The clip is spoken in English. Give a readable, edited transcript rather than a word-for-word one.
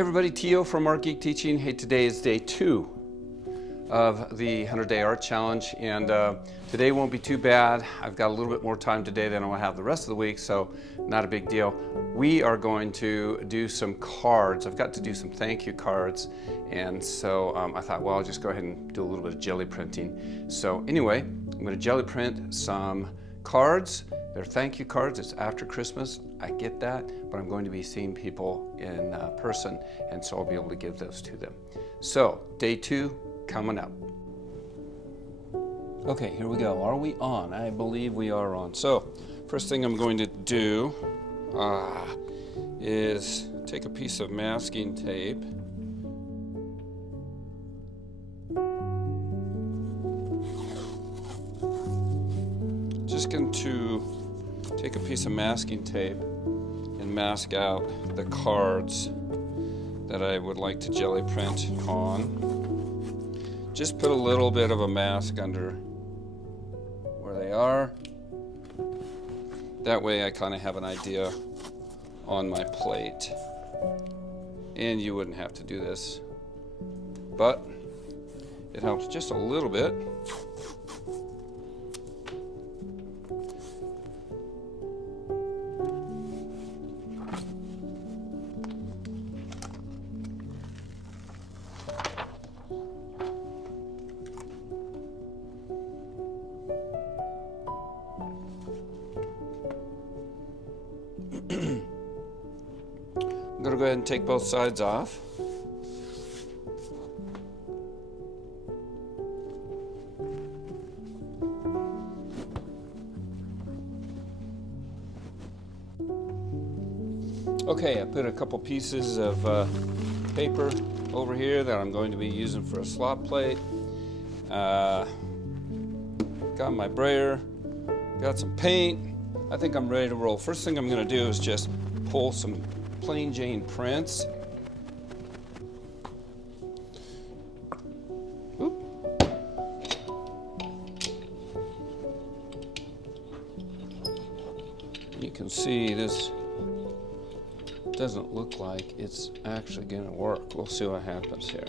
Hey everybody, Tio from Art Geek Teaching. Hey, today is day 2 of the 100-day art challenge, and today won't be too bad. I've got a little bit more time today than I'll have the rest of the week, so not a big deal. We are going to do some cards. I've got to do some thank you cards, and so I thought, well, I'll just go ahead and do a little bit of jelly printing. So anyway, I'm going to jelly print some cards. They're thank you cards. It's after Christmas. I get that, but I'm going to be seeing people in person, and so I'll be able to give those to them. So, day 2 coming up. Okay, here we go. Are we on? I believe we are on. So, first thing I'm going to do is take a piece of masking tape. Just going to take a piece of masking tape and mask out the cards that I would like to jelly print on. Just put a little bit of a mask under where they are. That way I kind of have an idea on my plate. And you wouldn't have to do this, but it helps just a little bit. I'm going to go ahead and take both sides off. Okay, I put a couple pieces of paper over here that I'm going to be using for a slot plate. Got my brayer, got some paint. I think I'm ready to roll. First thing I'm going to do is just pull some plain Jane prints. Oop. You can see this doesn't look like it's actually going to work. We'll see what happens here.